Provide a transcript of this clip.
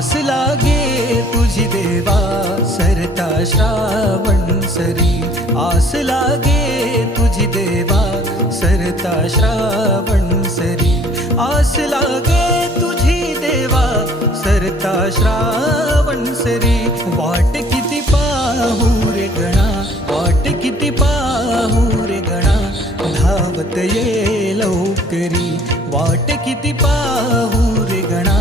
आस लागे तुझी देवा सरता श्रावण सरी, आस लागे तुझी देवा सरता श्रावण सरी, आस लागे तुझी देवा सरता श्रावण सरी। वाट किती पाहू रे गणा, वाट किती पाहू रे गणा, धावत ये लवकरी, वाट किती पाहू रे गणा,